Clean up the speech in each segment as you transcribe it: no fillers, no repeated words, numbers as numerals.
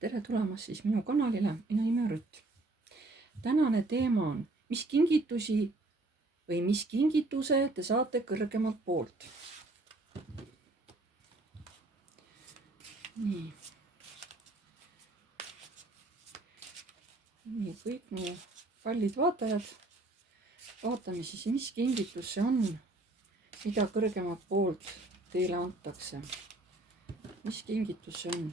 tere tulemast siis minu kanalile, minu nimi on Rütt. Tänane teema on, mis kingitusi või mis kingituse te saate kõrgemalt poolt. Nii, kõik mu kallid vaatajad, vaatame siis, mis kingitus see on, mida kõrgemalt poolt teile antakse. Mis kingitus see on?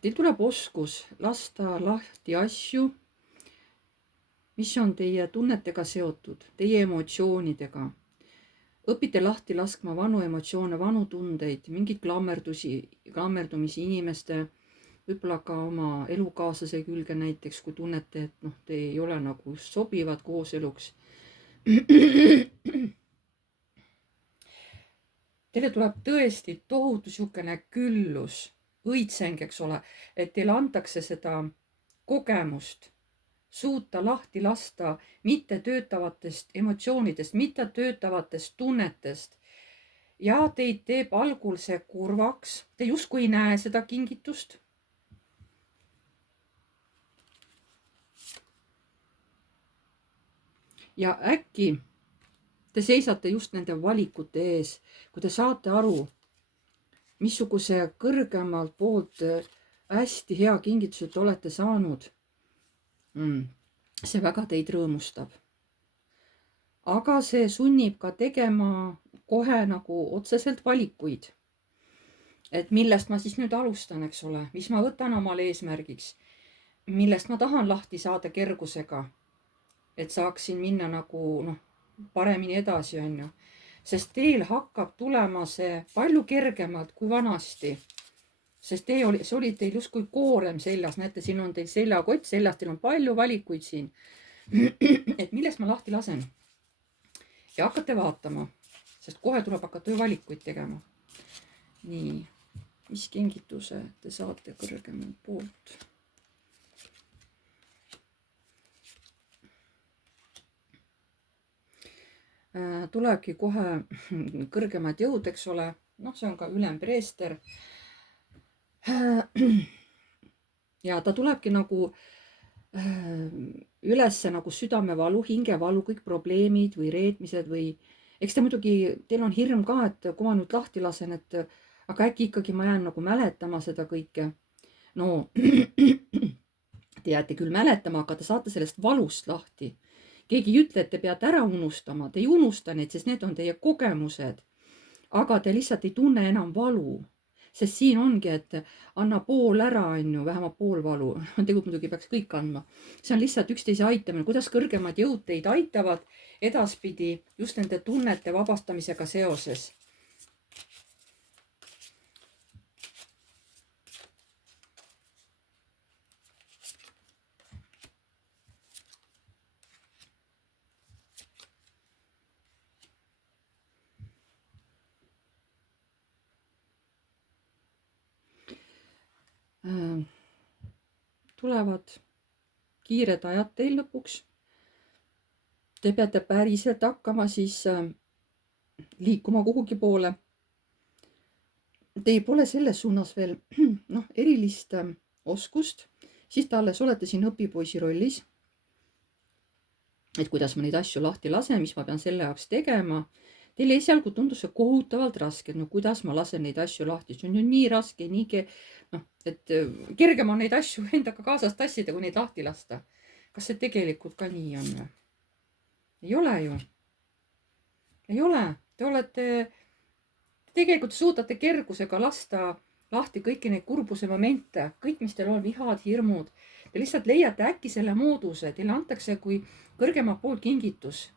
Teil tuleb oskus lasta lahti asju, mis on teie tunnetega seotud, teie emotsioonidega. Õpite lahti laskma vanu emotsioone, vanu tundeid, mingeid klammerdumisi inimeste, võib-olla ka oma elukaaslase külge näiteks, kui tunnete, et te ei ole nagu sobivad kooseluks. Teile tuleb tõesti tohutu siukene küllus, õitseng, eks ole, et teile antakse seda kogemust, suuta lahti lasta mitte töötavatest emotsioonidest, mitte töötavatest tunnetest. Ja teid teeb algul see kurvaks, te justkui ei näe seda kingitust. Ja äkki te seisate just nende valikute ees, kui te saate aru, missuguse kõrgemalt poolt hästi hea kingituse te olete saanud. See väga teid rõõmustab. Aga see sunnib ka tegema kohe nagu otseselt valikuid. Et millest ma siis nüüd alustan, eks ole, mis ma võtan omale eesmärgiks, millest ma tahan lahti saada kergusega, et saaksin minna nagu paremini edasi, on ju. Sest teil hakkab tulema see palju kergemalt kui vanasti. Sest see oli teil justkui koorem seljas. Näete, siin on teil seljakott seljas, teil on palju valikuid siin. Et millest ma lahti lasen. Ja hakkate vaatama, sest kohe tuleb hakata valikuid tegema. Nii, mis kingituse te saate kõrgemalt poolt? Tulebki kohe kõrgemad jõud, eks ole. See on ka ülempreester. Ja ta tulebki nagu ülesse nagu südamevalu, hingevalu, kõik probleemid või reetmised või eks te muidugi, teil on hirm ka, et kui ma nüüd lahti lasen, et aga äkki ikkagi ma jään nagu mäletama seda kõike. No, te jääte küll mäletama, aga te saate sellest valust lahti. Keegi ei ütle, et te peate ära unustama, te ei unusta neid, sest need on teie kogemused. Aga te lihtsalt ei tunne enam valu, sest siin ongi, et anna pool ära, on ju, vähemalt pool valu. Tegelikult muidugi peaks kõik andma. See on lihtsalt üksteise aitamine, kuidas kõrgemad jõud teid aitavad edaspidi just nende tunnete vabastamisega seoses. Tulevad kiired ajad teil lõpuks. Te peate päriselt hakkama siis liikuma kuhugi poole. Teil pole selles suunas veel erilist oskust, siis te alles olete siin õpipoisi rollis. Et kuidas ma neid asju lahti lasen, mis ma pean selle jaoks tegema. Teile esialgu tundus see kohutavalt raske, et kuidas ma lasen neid asju lahti. See on ju nii raske, et kergem on neid asju endaga kaasas tassida, kui neid lahti lasta. Kas see tegelikult ka nii on? Ei ole ju. Ei ole. Te tegelikult suudate kergusega lasta lahti kõiki neid kurbuse momente, kõik, mis teil on, vihad, hirmud. Te lihtsalt leiate äkki selle mooduse, teile antakse kui kõrgema poolt kingitus.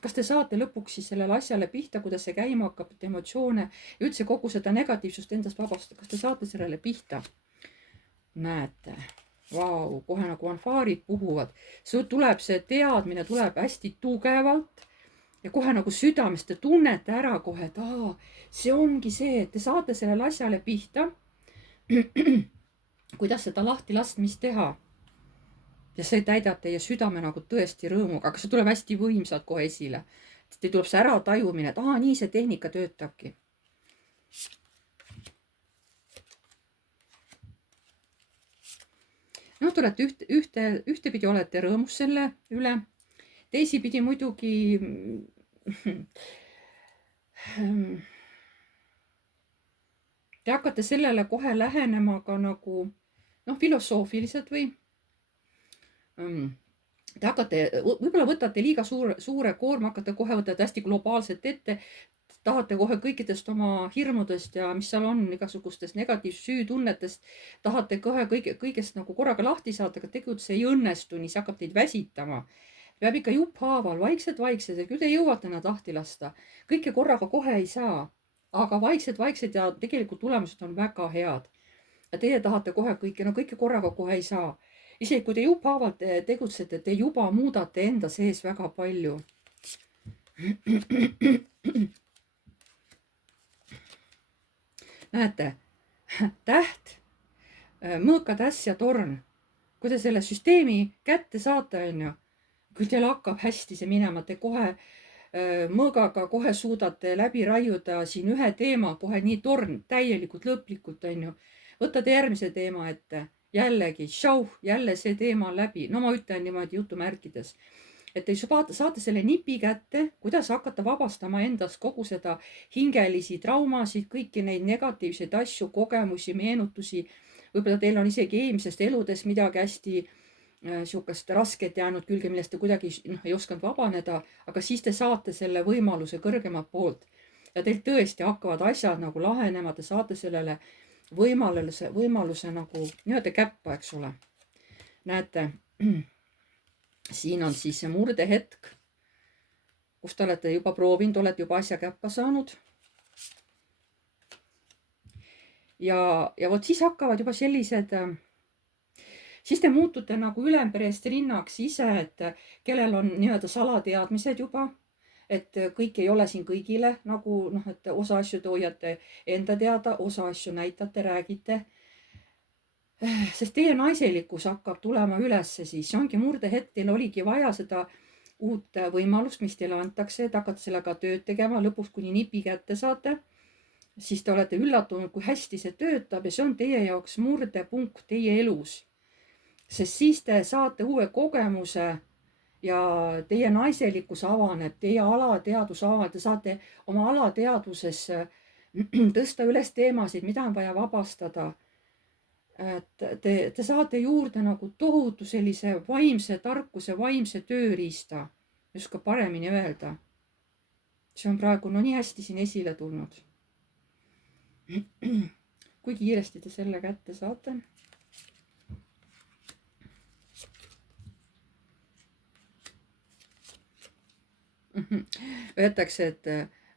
Kas te saate lõpuks siis sellele asjale pihta, kuidas see käima hakkab, emotsioone ja üldse kogu seda negatiivsust endast vabastada? Kas te saate sellele pihta? Näete, Vau, kohe nagu fanfaarid puhuvad. See tuleb, see teadmine tuleb hästi tugevalt ja kohe nagu südamest te tunnete ära kohe, et see ongi see, et te saate sellele asjale pihta. kuidas seda lahti laskmist teha. Ja see täidab teie südame nagu tõesti rõõmuga, aga see tuleb hästi võimsalt kohe esile. Teil tuleb see ära tajumine, et nii see tehnika töötabki. No te olete ühtepidi olete rõõmus selle üle, teisipidi muidugi te hakkate sellele kohe lähenema ka nagu filosoofiliselt või te hakkate, võib-olla võtate liiga suure koorma, hakkate kohe võtate hästi globaalselt ette, tahate kohe kõikidest oma hirmudest ja mis seal on, igasugustest negatiivsüütunnetest, tahate kohe kõigest nagu korraga lahti saada, aga tegelikult see ei õnnestu, nii see hakkab teid väsitama. Peab ikka jupphaaval, vaikselt, ja küll te jõuate nad lahti lasta. Kõike korraga kohe ei saa, aga vaikselt ja tegelikult tulemused on väga head. Ja teie tahate kohe kõike korraga kohe ei saa. Isegi kui te jupphaaval tegutsete, te juba muudate enda sees väga palju. Näete, täht, mõõkatäss ja torn. Kui te selle süsteemi kätte saate, kui teil hakkab hästi see minema, te kohe mõõgaga kohe suudate läbi raiuda siin ühe teema, kohe nii torn, täielikult, lõplikult, võtate järgmise teema ette. Jällegi, jälle see teema on läbi. No ma ütlen niimoodi jutumärkides. Et te saate selle nipi kätte, kuidas hakata vabastama endast kogu seda hingelisi traumasid, kõiki neid negatiivseid asju, kogemusi, meenutusi. Võib-olla teil on isegi eelmisest eludest midagi hästi sihukest rasket jäänud külge, millest te kuidagi ei osanud vabaneda, aga siis te saate selle võimaluse kõrgemalt poolt. Ja teil tõesti hakkavad asjad nagu lahenema, te saate sellele võimaluse nagu nii-öelda käppa, eks ole. Näete, siin on siis see murdehetk, kus te olete juba proovinud, olete juba asja käppa saanud. Ja vot siis hakkavad juba sellised, siis te muutute nagu ülemperest rinnaks ise, et kellel on nii-öelda salateadmised juba, et kõik ei ole siin kõigile nagu et osa asju te hoiate enda teada, osa asju näitate, räägite. Sest teie naiselikkus hakkab tulema ülesse, siis see ongi murdehetk, teil oligi vaja seda uut võimalust, mis teile antakse, et hakkate sellega tööd tegema, lõpuks kuni nipi kätte saate, siis te olete üllatunud, kui hästi see töötab ja see on teie jaoks murdepunkt teie elus. Sest siis te saate uue kogemuse ja teie naiselikkus avaneb, teie alateadus avaneb, te saate oma alateadvuses tõsta üles teemasid, mida on vaja vabastada. Te saate juurde nagu tohutu sellise vaimse tarkuse, vaimse tööriista, ei oska paremini öelda. See on praegu nii hästi siin esile tulnud. Kui kiiresti te selle kätte saate? Öeldakse, et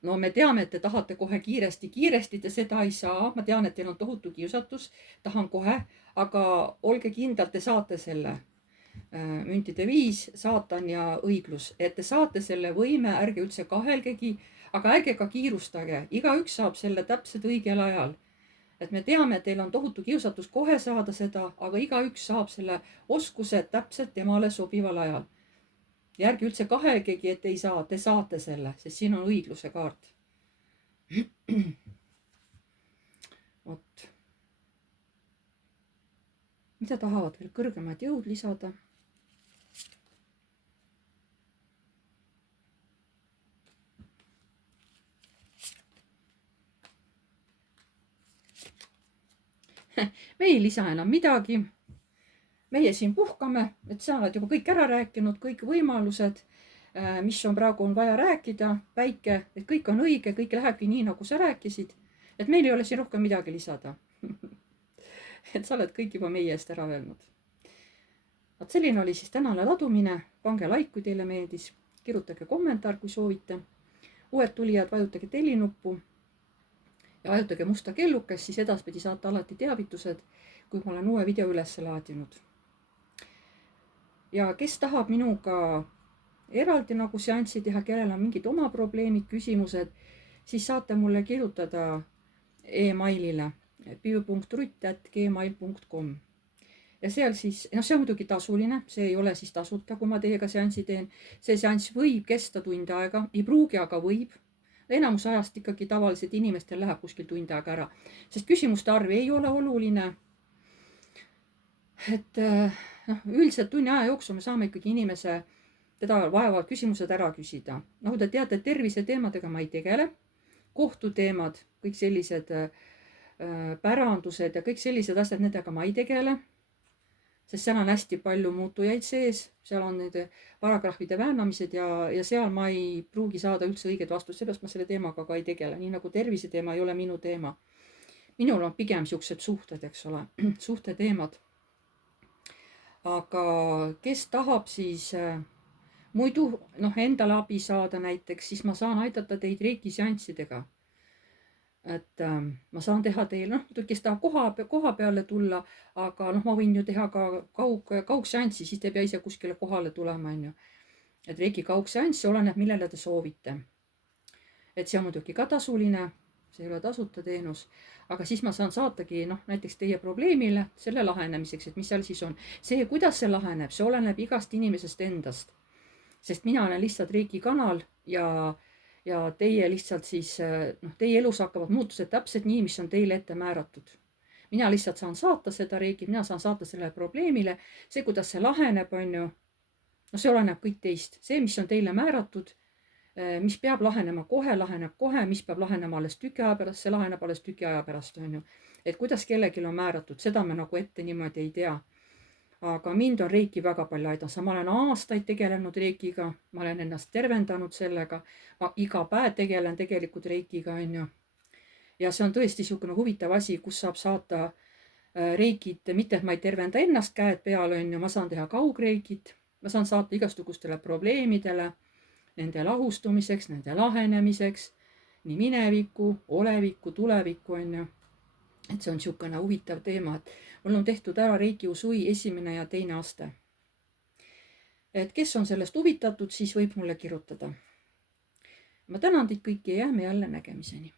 me teame, et te tahate kohe kiiresti, te seda ei saa. Ma tean, et teil on tohutu kiusatus, tahan kohe, aga olge kindlalt, te saate selle. Müntide 5, saatan ja õiglus, et te saate selle võime, ärge üldse kahelgegi, aga ärge ka kiirustage. Igaüks saab selle täpselt õigel ajal. Et me teame, et teil on tohutu kiusatus kohe saada seda, aga igaüks saab selle oskuse täpselt temale sobival ajal. Ja ärge üldse kahelgegi, et ei saa, te saate selle, sest siin on õigluse kaart. Vot. Mida tahavad veel kõrgemad jõud lisada? Me ei lisa enam midagi. Meie siin puhkame, et sa oled juba kõik ära rääkinud, kõik võimalused, mis on praegu on vaja rääkida, väike, et kõik on õige, kõik lähebki nii, nagu sa rääkisid, et meil ei ole siin rohkem midagi lisada. Et sa oled kõik juba meie eest ära öelnud. Vaat selline oli siis tänane ladumine. Pange like, kui teile meeldis. Kirjutage kommentaar, kui soovite. Uued tulijad, vajutage tellinuppu ja vajutage musta kellukest, siis edaspidi saate alati teavitused, kui ma olen uue video üles laadinud. ja kes tahab minuga eraldi nagu seanssi teha, kellel on mingid oma probleemid, küsimused, siis saate mulle kirjutada emailile piu.rutt@gmail.com. ja seal siis, noh, see on muidugi tasuline, see ei ole siis tasuta, kui ma teiega seansi teen. see seanss võib kesta tund aega, ei pruugi, aga võib. Enamus ajast ikkagi tavaliselt inimestel läheb kuskil tund aega ära, sest küsimuste arv ei ole oluline. Et noh, üldiselt tunni aja jooksul me saame ikkagi inimese, teda vaevavad küsimused ära küsida. Nagu te teate, terviseteemadega ma ei tegele. Kohtuteemad, kõik sellised pärandused ja kõik sellised asjad, nendega ma ei tegele. Sest seal on hästi palju muutujaid sees, seal on need paragrahvide väänamised ja seal ma ei pruugi saada üldse õiget vastust, sellest ma selle teemaga ka ei tegele, nii nagu terviseteema ei ole minu teema. Minul on pigem siuksed suhted, eks ole, suhteteemad. Aga kes tahab siis muidu endale abi saada näiteks, siis ma saan aidata teid reiki seanssidega. Et ma saan teha teil, kes tahab koha peale tulla, aga ma võin ju teha ka kaugseanssi, siis te ei pea ise kuskile kohale tulema, on ju. Et reiki kaugseanss, oleneb millele te soovite. Et see on muidugi ka tasuline, see ei ole tasuta teenus, aga siis ma saan saatagi näiteks teie probleemile selle lahenemiseks, et mis seal siis on. See, kuidas see laheneb, see oleneb igast inimesest endast. Sest mina olen lihtsalt reiki kanal ja teie lihtsalt siis, teie elus hakkavad muutused täpselt nii, mis on teile ette määratud. Mina lihtsalt saan saata seda reiki, mina saan saata sellele probleemile. See, kuidas see laheneb, on ju, see oleneb kõik teist. See, mis on teile määratud, mis peab lahenema kohe, laheneb kohe, mis peab lahenema alles tüki aja pärast, see laheneb alles tüki aja pärast, on ju. Et kuidas kellelgi on määratud, seda me nagu ette niimoodi ei tea. Aga mind on reiki väga palju aidanud, ma olen aastaid tegelenud reikiga, ma olen ennast tervendanud sellega, ma iga päev tegelen tegelikult reikiga, on ju. Ja see on tõesti niisugune huvitav asi, kus saab saata reikit, mitte et ma ei tervenda ennast käed peal, on ju, ma saan teha kaugreikit, ma saan saata igasugustele probleemidele, nende lahustumiseks, nende lahenemiseks, nii mineviku, oleviku, tuleviku, on ju. Et see on niisugune huvitav teema, et mul on tehtud ära reiki usui 1. ja 2. aste. Et kes on sellest huvitatud, siis võib mulle kirjutada. Ma tänan teid kõiki ja jääme jälle nägemiseni.